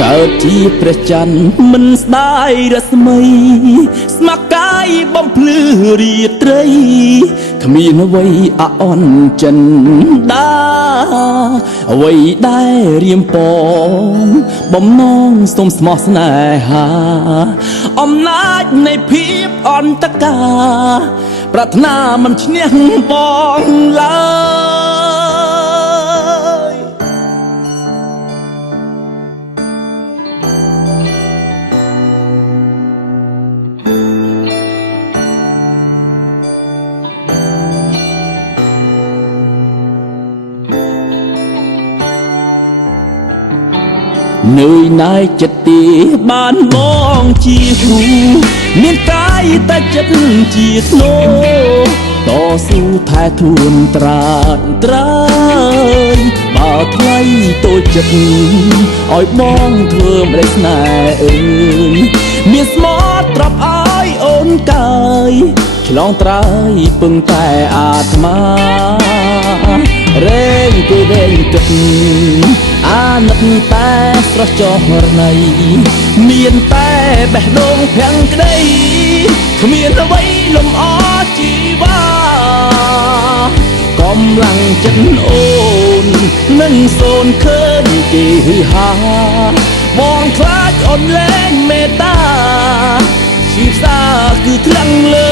កើតជាព្រះច័ន្ទមិនស្ដាយរស្មីស្មកាយបំភ្លឺរាត្រីគ្មានអ្វីអអន់ចិនដាអ្វីដែលរៀមពងបំណងសុំស្មោះស្នេហាអំណាចនៃភាពអន្តកាប្រាថ្នាមិនឈ្នះបងឡើយនឿយណាយចិត្តទីបានបងជាគ្រូមានកាយតែចិត្តជាធ្នោតស៊ូថែខ្លួនត្រាតត្រើយបើថ្លៃតូចចិត្តឲ្យបងធ្វើម្ដេចស្នេហ៍អើយមានស្មោះត្រាប់ឲ្យអូនកាយឆ្លងត្រើយពឹងតែអាត្មារែងគឺរែងទឹកអាណិតតែស្រស់ចោះរណីមានតែបេះដូងភាំងក្តីគ្មានអ្វីលំអជីវ៉ាកំឡាំងចិត្តអូននឹងសូនឃើញគេហឺហាបងខ្លាចអូនលែងមេត្តាជីផ្សាគឺថ្លាំងលើ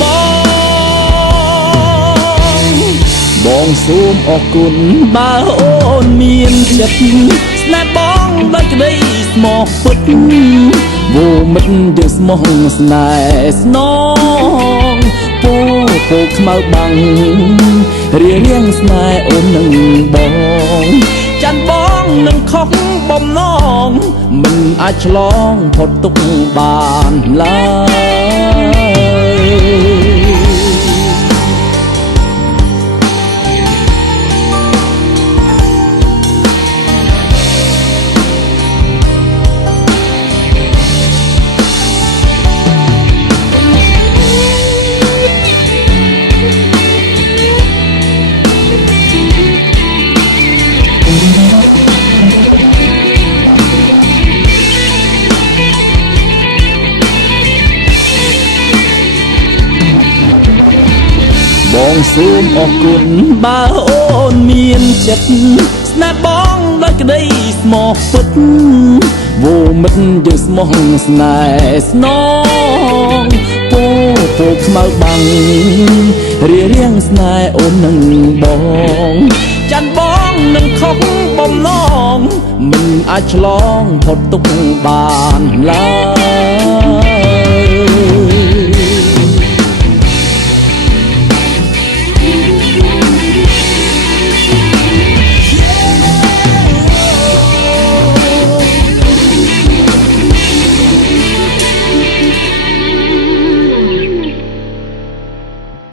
បងសូមអរគុណបើអូនមានចិត្តស្នេហ៍បងដោយក្តីស្មោះពិតវោមិត្តយើងស្មោះស្នេហ៍ស្នងពោខ្មៅបាំងរៀងស្នេហ៍អូននឹងបងចាន់បងនឹងខុសបំណងមិនអាចឆ្លងផុតទុកបានឡើយបងសូមអរគុណបើអូនមានចិត្តស្នេហ៍បងដោយក្តីស្មោះពិតវោមិត្តយើងស្មោះស្នេហ៍ស្នងពោខ្មៅបាំងរៀងស្នេហ៍អូននឹងបងចាន់បងនឹងខុសបំណងមិនអាចឆ្លងផុតទុកបានឡើយ